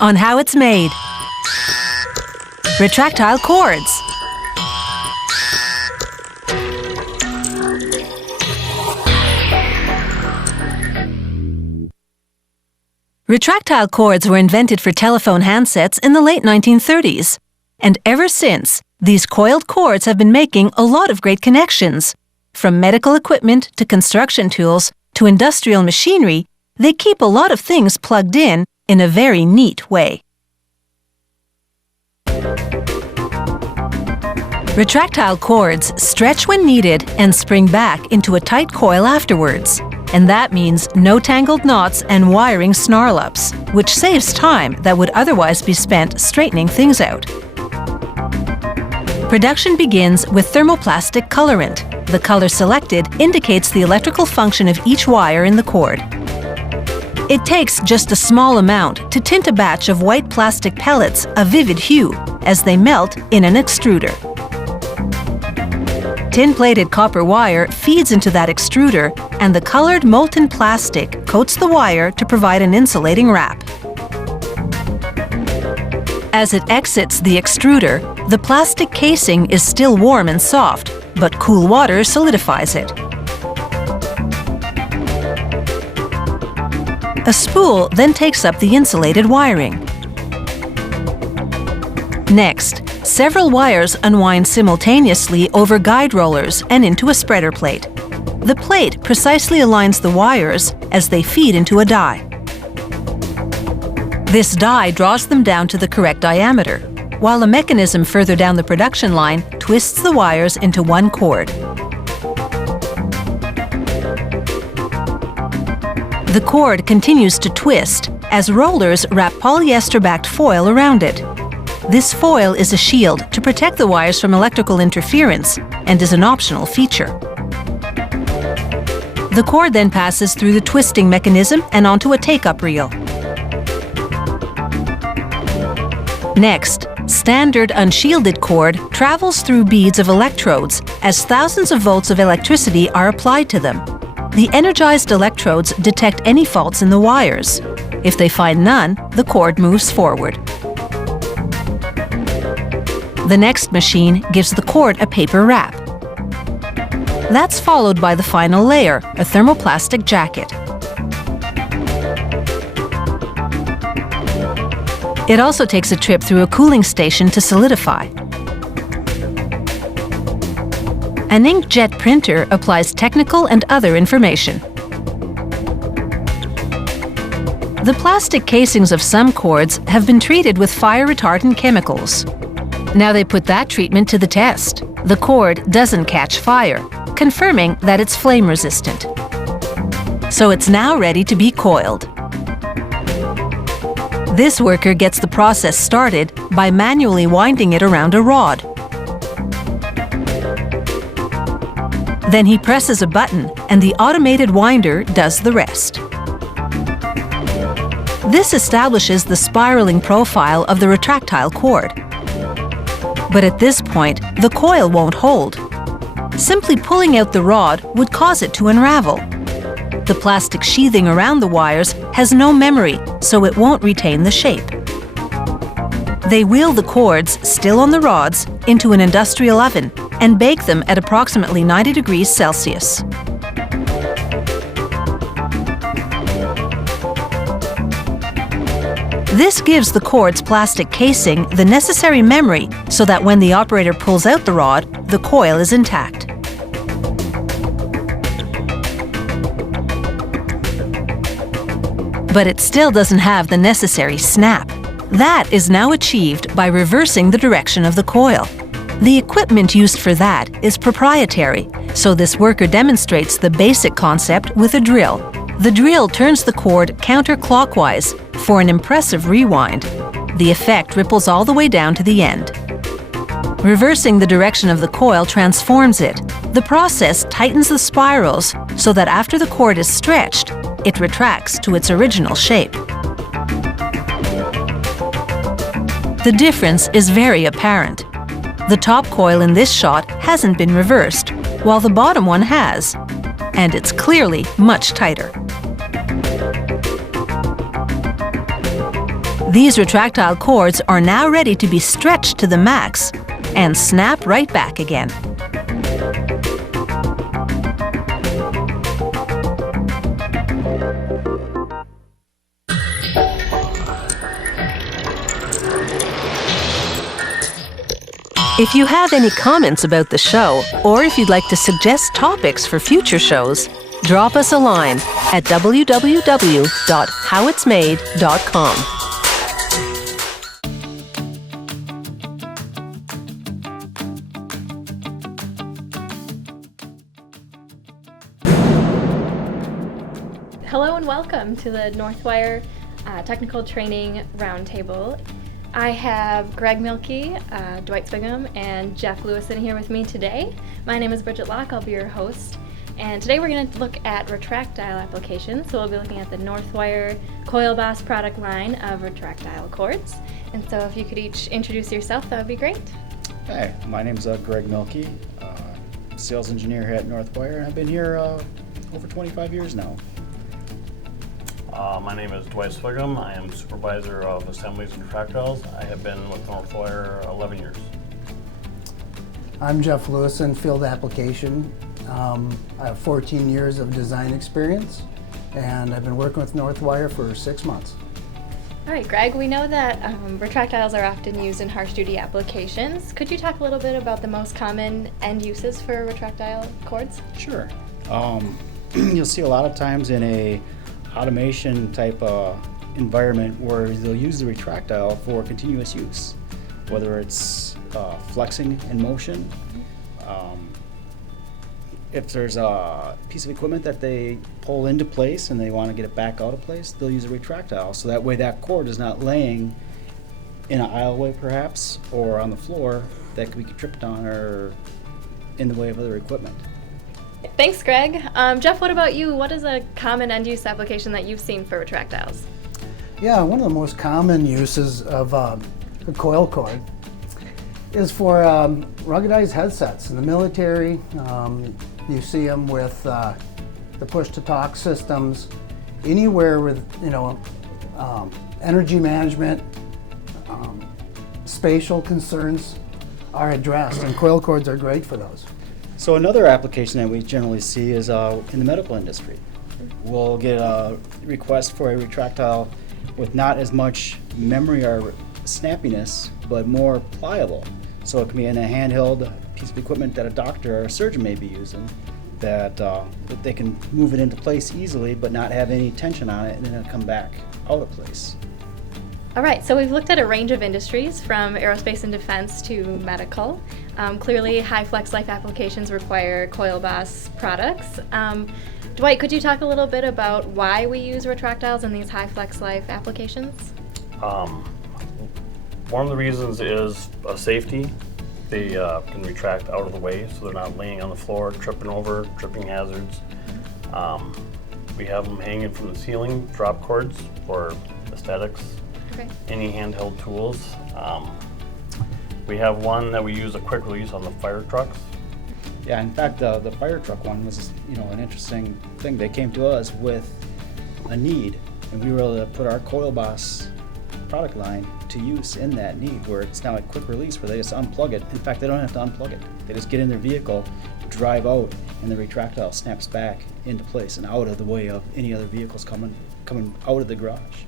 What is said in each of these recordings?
on how it's made. Retractile cords. Retractile cords were invented for telephone handsets in the late 1930s. And ever since, these coiled cords have been making a lot of great connections. From medical equipment to construction tools to industrial machinery, they keep a lot of things plugged in a very neat way. Retractile cords stretch when needed and spring back into a tight coil afterwards. And that means no tangled knots and wiring snarl-ups, which saves time that would otherwise be spent straightening things out. Production begins with thermoplastic colorant. The color selected indicates the electrical function of each wire in the cord. It takes just a small amount to tint a batch of white plastic pellets a vivid hue as they melt in an extruder. Tin-plated copper wire feeds into that extruder, and the colored molten plastic coats the wire to provide an insulating wrap. As it exits the extruder, the plastic casing is still warm and soft, but cool water solidifies it. A spool then takes up the insulated wiring. Next, several wires unwind simultaneously over guide rollers and into a spreader plate. The plate precisely aligns the wires as they feed into a die. This die draws them down to the correct diameter, while a mechanism further down the production line twists the wires into one cord. The cord continues to twist as rollers wrap polyester-backed foil around it. This foil is a shield to protect the wires from electrical interference and is an optional feature. The cord then passes through the twisting mechanism and onto a take-up reel. Next, standard unshielded cord travels through beads of electrodes as thousands of volts of electricity are applied to them. The energized electrodes detect any faults in the wires. If they find none, the cord moves forward. The next machine gives the cord a paper wrap. That's followed by the final layer, a thermoplastic jacket. It also takes a trip through a cooling station to solidify. An inkjet printer applies technical and other information. The plastic casings of some cords have been treated with fire-retardant chemicals. Now they put that treatment to the test. The cord doesn't catch fire, confirming that it's flame-resistant. So it's now ready to be coiled. This worker gets the process started by manually winding it around a rod. Then he presses a button, and the automated winder does the rest. This establishes the spiraling profile of the retractile cord. But at this point, the coil won't hold. Simply pulling out the rod would cause it to unravel. The plastic sheathing around the wires has no memory, so it won't retain the shape. They wheel the cords, still on the rods, into an industrial oven and bake them at approximately 90 degrees Celsius. This gives the cord's plastic casing the necessary memory so that when the operator pulls out the rod, the coil is intact. But it still doesn't have the necessary snap. That is now achieved by reversing the direction of the coil. The equipment used for that is proprietary, so this worker demonstrates the basic concept with a drill. The drill turns the cord counterclockwise for an impressive rewind. The effect ripples all the way down to the end. Reversing the direction of the coil transforms it. The process tightens the spirals so that after the cord is stretched, it retracts to its original shape. The difference is very apparent. The top coil in this shot hasn't been reversed, while the bottom one has, and it's clearly much tighter. These retractile cords are now ready to be stretched to the max and snap right back again. If you have any comments about the show, or if you'd like to suggest topics for future shows, drop us a line at www.howitsmade.com. Hello and welcome to the Northwire Technical Training Roundtable. I have Greg Mielke, Dwight Spigham, and Jeff Lewison here with me today. My name is Bridget Locke, I'll be your host. And today we're going to look at retractile applications. So we'll be looking at the Northwire Coil Boss product line of retractile cords. And so if you could each introduce yourself, that would be great. Hi, my name is Greg Mielke, sales engineer here at Northwire, and I've been here over 25 years now. My name is Dwight Spigham. I am supervisor of assemblies and retractiles. I have been with Northwire 11 years. I'm Jeff Lewison, field application. I have 14 years of design experience, and I've been working with Northwire for 6 months. All right, Greg, we know that retractiles are often used in harsh duty applications. Could you talk a little bit about the most common end uses for retractile cords? Sure. You'll see a lot of times in a automation type environment where they'll use the retractile for continuous use, whether it's flexing in motion. If there's a piece of equipment that they pull into place and they want to get it back out of place, they'll use a retractile, so that way that cord is not laying in an aisleway perhaps, or on the floor that could be tripped on or in the way of other equipment. Thanks, Greg. Jeff, what about you? What is a common end-use application that you've seen for retractiles? Yeah, one of the most common uses of a coil cord is for ruggedized headsets in the military. You see them with the push-to-talk systems. Anywhere with energy management, spatial concerns are addressed, and coil cords are great for those. So another application that we generally see is in the medical industry. We'll get a request for a retractile with not as much memory or snappiness, but more pliable. So it can be in a handheld piece of equipment that a doctor or a surgeon may be using, that they can move it into place easily, but not have any tension on it, and then it'll come back out of place. All right, so we've looked at a range of industries from aerospace and defense to medical. Clearly, high flex life applications require Coil Boss products. Dwight, could you talk a little bit about why we use retractiles in these high flex life applications? One of the reasons is safety. They can retract out of the way, so they're not laying on the floor, tripping over, tripping hazards. We have them hanging from the ceiling, drop cords for aesthetics. Okay. Any handheld tools. We have one that we use a quick release on the fire trucks. Yeah, in fact, the fire truck one was an interesting thing. They came to us with a need, and we were able to put our Coil Boss product line to use in that need, where it's now a quick release where they just unplug it. In fact, they don't have to unplug it. They just get in their vehicle, drive out, and the retractile snaps back into place and out of the way of any other vehicles coming out of the garage.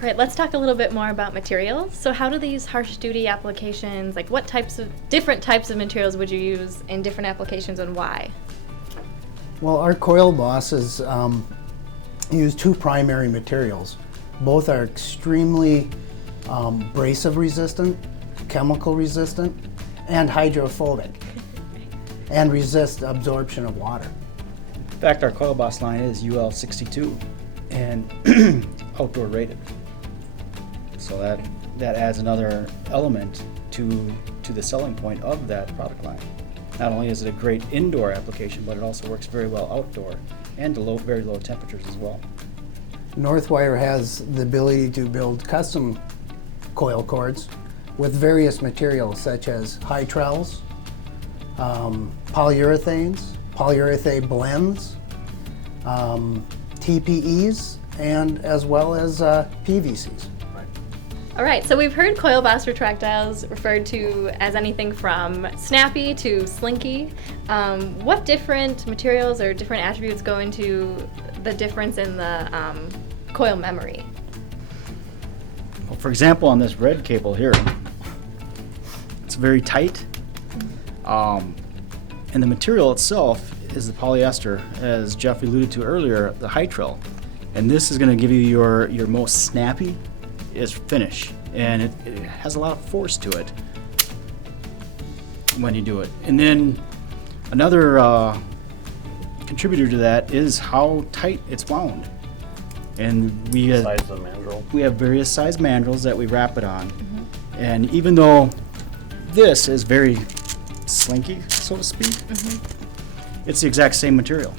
Great, let's talk a little bit more about materials. So how do these harsh duty applications, like what different types of materials would you use in different applications, and why? Well, our coil bosses use two primary materials. Both are extremely abrasive resistant, chemical resistant, and hydrophobic, and resist absorption of water. In fact, our Coil Boss line is UL 62 and outdoor rated. So that adds another element to the selling point of that product line. Not only is it a great indoor application, but it also works very well outdoor and to very low temperatures as well. Northwire has the ability to build custom coil cords with various materials such as Retractiles, polyurethanes, polyurethane blends, TPEs, and as well as PVCs. Right. All right, so we've heard coil boss retractiles referred to as anything from snappy to slinky. What different materials or different attributes go into the difference in the coil memory? Well, for example, on this red cable here, it's very tight. And the material itself is the polyester, as Jeff alluded to earlier, the Hytrel. And this is going to give you your most snappy is finish, and it has a lot of force to it when you do it. And then another contributor to that is how tight it's wound. And we Size of the mandrel. we have various size mandrels that we wrap it on. And even though this is very slinky, so to speak, it's the exact same material,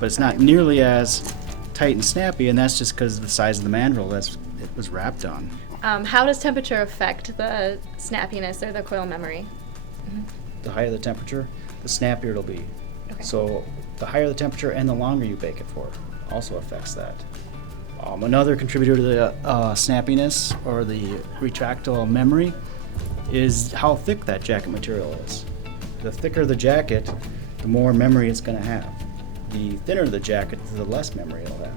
but it's not nearly as tight and snappy, and that's just because of the size of the mandrel it was wrapped on. How does temperature affect the snappiness or the coil memory? The higher the temperature, the snappier it'll be. Okay. So the higher the temperature and the longer you bake it for also affects that. Another contributor to the snappiness or the retractile memory is how thick that jacket material is. The thicker the jacket, the more memory it's going to have. The thinner the jacket, the less memory it'll have.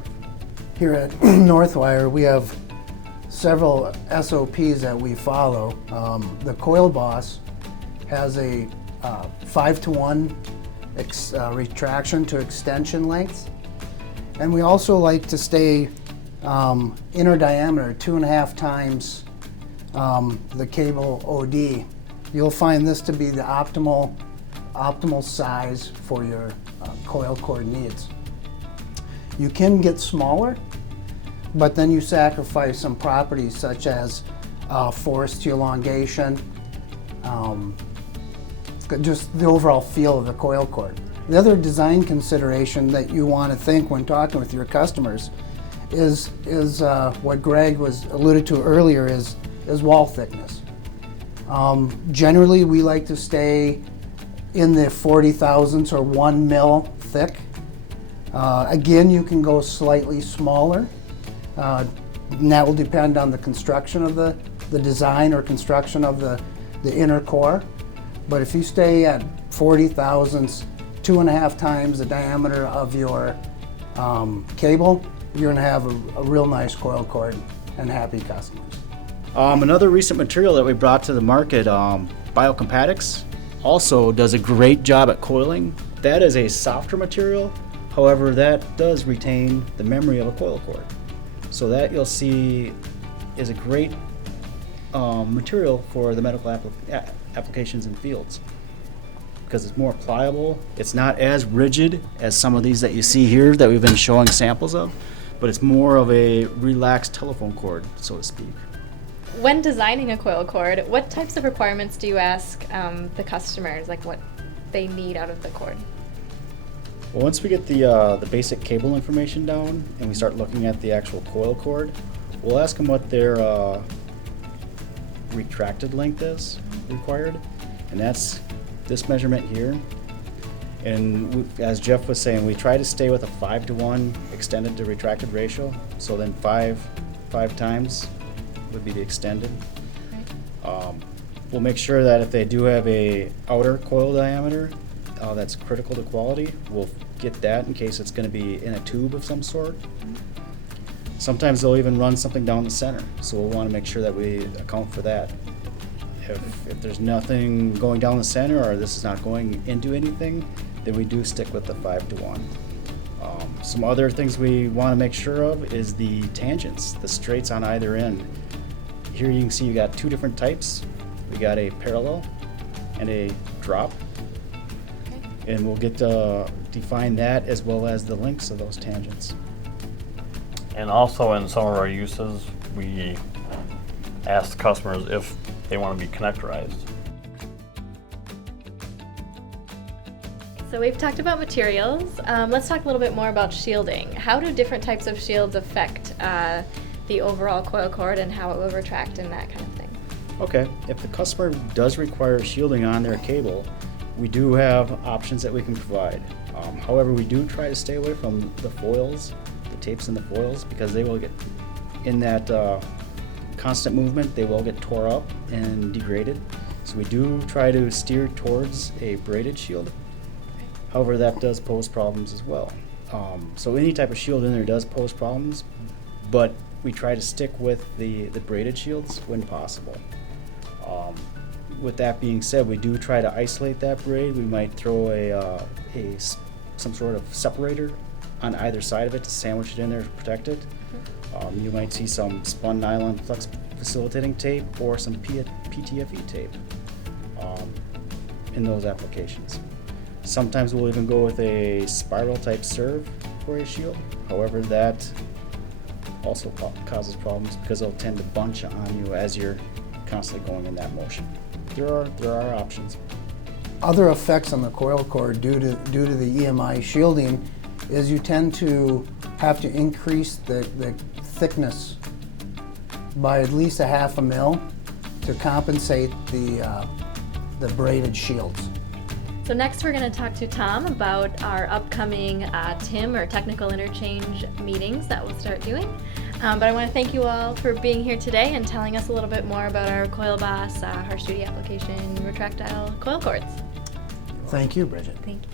Here at Northwire, we have several SOPs that we follow. The Coil Boss has a 5-to-1 retraction to extension length. And we also like to stay inner diameter 2.5 times the cable OD. You'll find this to be the optimal size for your coil cord needs. You can get smaller, but then you sacrifice some properties such as force to elongation, just the overall feel of the coil cord. The other design consideration that you want to think when talking with your customers is what Greg was alluded to earlier is wall thickness. Generally, we like to stay in the 40 thousandths or 1 mil thick. Again, you can go slightly smaller. And that will depend on the construction of the design or construction of the inner core. But if you stay at 40 thousandths, 2.5 times the diameter of your cable, you're gonna have a real nice coil cord and happy customers. Another recent material that we brought to the market, Biocompatix, also does a great job at coiling. That is a softer material, however, that does retain the memory of a coil cord. So that you'll see is a great material for the medical applications and fields because it's more pliable. It's not as rigid as some of these that you see here that we've been showing samples of, but it's more of a relaxed telephone cord, so to speak. When designing a coil cord, what types of requirements do you ask the customers, like what they need out of the cord? Well, once we get the basic cable information down and we start looking at the actual coil cord, we'll ask them what their retracted length is required, and that's this measurement here. And as Jeff was saying, we try to stay with a 5-to-1 extended to retracted ratio, so then five times would be the extended. We'll make sure that if they do have a outer coil diameter that's critical to quality, we'll get that in case it's going to be in a tube of some sort. Sometimes they'll even run something down the center, so we'll want to make sure that we account for that. If there's nothing going down the center or this is not going into anything, then we do stick with the 5-to-1. Some other things we want to make sure of is the tangents, the straights on either end. Here you can see you got two different types. We got a parallel and a drop. And we'll get to define that as well as the lengths of those tangents. And also in some of our uses, we ask the customers if they want to be connectorized. So we've talked about materials. Let's talk a little bit more about shielding. How do different types of shields affect the overall coil cord and how it will retract and that kind of thing? Okay, if the customer does require shielding on their cable, we do have options that we can provide. However, we do try to stay away from the foils, the tapes and the foils, because they will get in that constant movement, they will get tore up and degraded. So we do try to steer towards a braided shield. However, that does pose problems as well. So any type of shield in there does pose problems, but we try to stick with the braided shields when possible. With that being said, we do try to isolate that braid. We might throw some sort of separator on either side of it to sandwich it in there to protect it. You might see some spun nylon flex facilitating tape or some PTFE tape in those applications. Sometimes we'll even go with a spiral type serve for a shield. However, that also causes problems because it'll tend to bunch on you as you're constantly going in that motion. There are options. Other effects on the coil cord due to the EMI shielding is you tend to have to increase the thickness by at least 1/2 mil to compensate the braided shields. So next we're going to talk to Tom about our upcoming TIM or Technical Interchange meetings that we'll start doing. But I want to thank you all for being here today and telling us a little bit more about our Coil Boss harsh duty application retractile coil cords. Thank you, Bridget. Thank you.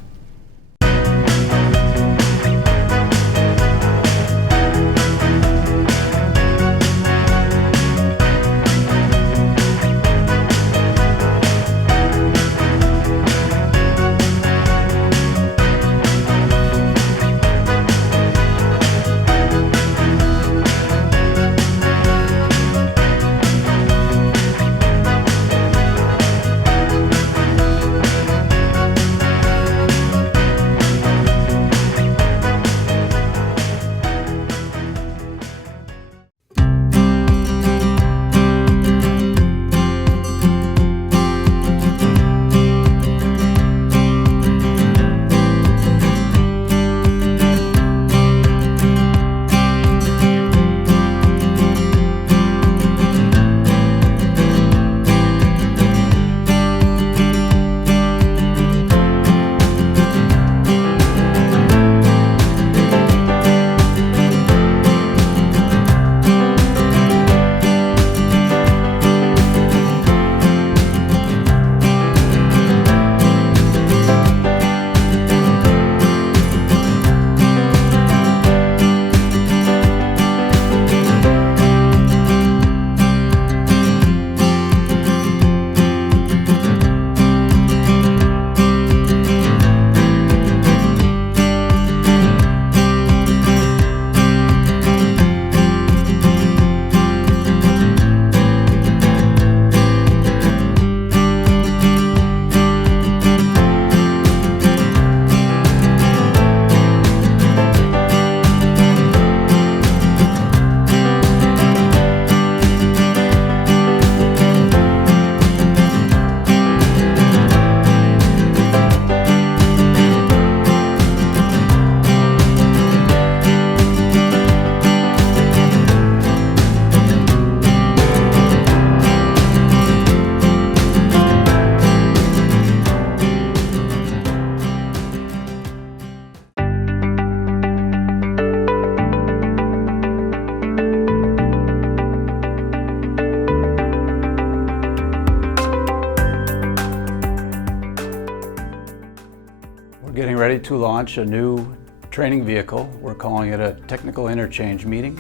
We're getting ready to launch a new training vehicle. We're calling it a Technical Interchange meeting.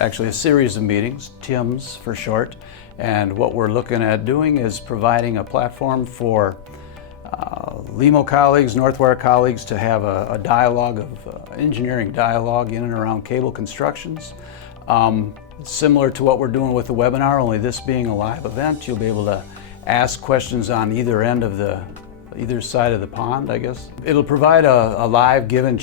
Actually a series of meetings, TIMs for short. And what we're looking at doing is providing a platform for LEMO colleagues, Northwire colleagues to have a dialogue of engineering dialogue in and around cable constructions. Similar to what we're doing with the webinar, only this being a live event, you'll be able to ask questions on either end of either side of the pond, I guess. It'll provide a live give and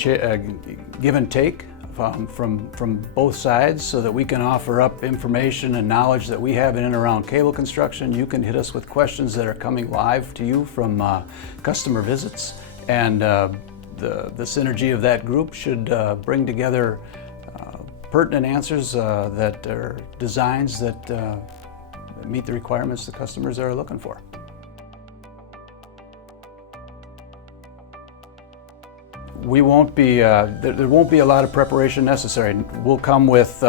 take from both sides so that we can offer up information and knowledge that we have in and around cable construction. You can hit us with questions that are coming live to you from customer visits, and the synergy of that group should bring together pertinent answers that are designs that meet the requirements the customers are looking for. We won't be, there won't be a lot of preparation necessary. We'll come with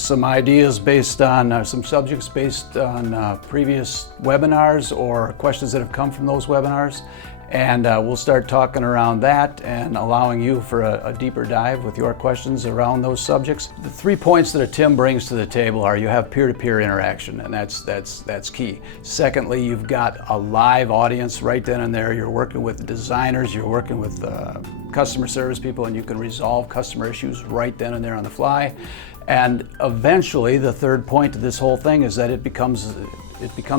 some ideas based on, some subjects based on previous webinars or questions that have come from those webinars. And we'll start talking around that and allowing you for a deeper dive with your questions around those subjects. The 3 points that a TIM brings to the table are you have peer-to-peer interaction, and that's key. Secondly, you've got a live audience right then and there. You're working with designers, you're working with customer service people, and you can resolve customer issues right then and there on the fly. And eventually, the third point to this whole thing is that it becomes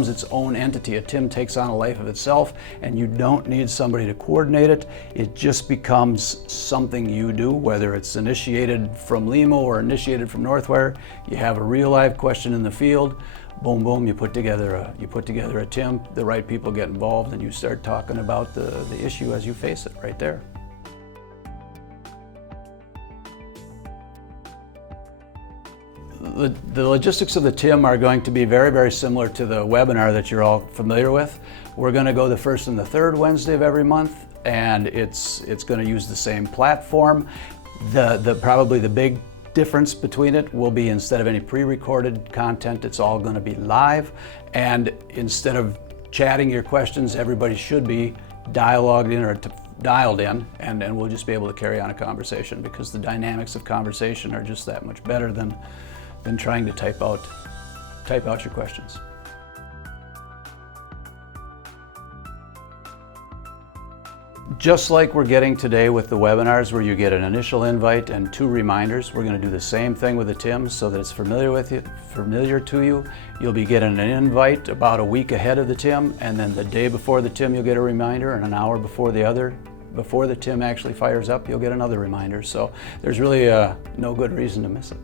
its own entity. A TIM takes on a life of itself, and you don't need somebody to coordinate it. It just becomes something you do, whether it's initiated from LEMO or initiated from Northwire. You have a real live question in the field, boom, boom, you put together a TIM, the right people get involved, and you start talking about the issue as you face it right there. The logistics of the TIM are going to be very, very similar to the webinar that you're all familiar with. We're going to go the first and the third Wednesday of every month, and it's going to use the same platform. Probably the big difference between it will be instead of any pre-recorded content, it's all going to be live. And instead of chatting your questions, everybody should be dialogued in or dialed in, and we'll just be able to carry on a conversation, because the dynamics of conversation are just that much better than trying to type out your questions. Just like we're getting today with the webinars, where you get an initial invite and 2 reminders, we're going to do the same thing with the TIM so that it's familiar to you. You'll be getting an invite about a week ahead of the TIM, and then the day before the TIM you'll get a reminder, and an hour before the TIM actually fires up, you'll get another reminder. So there's really no good reason to miss it.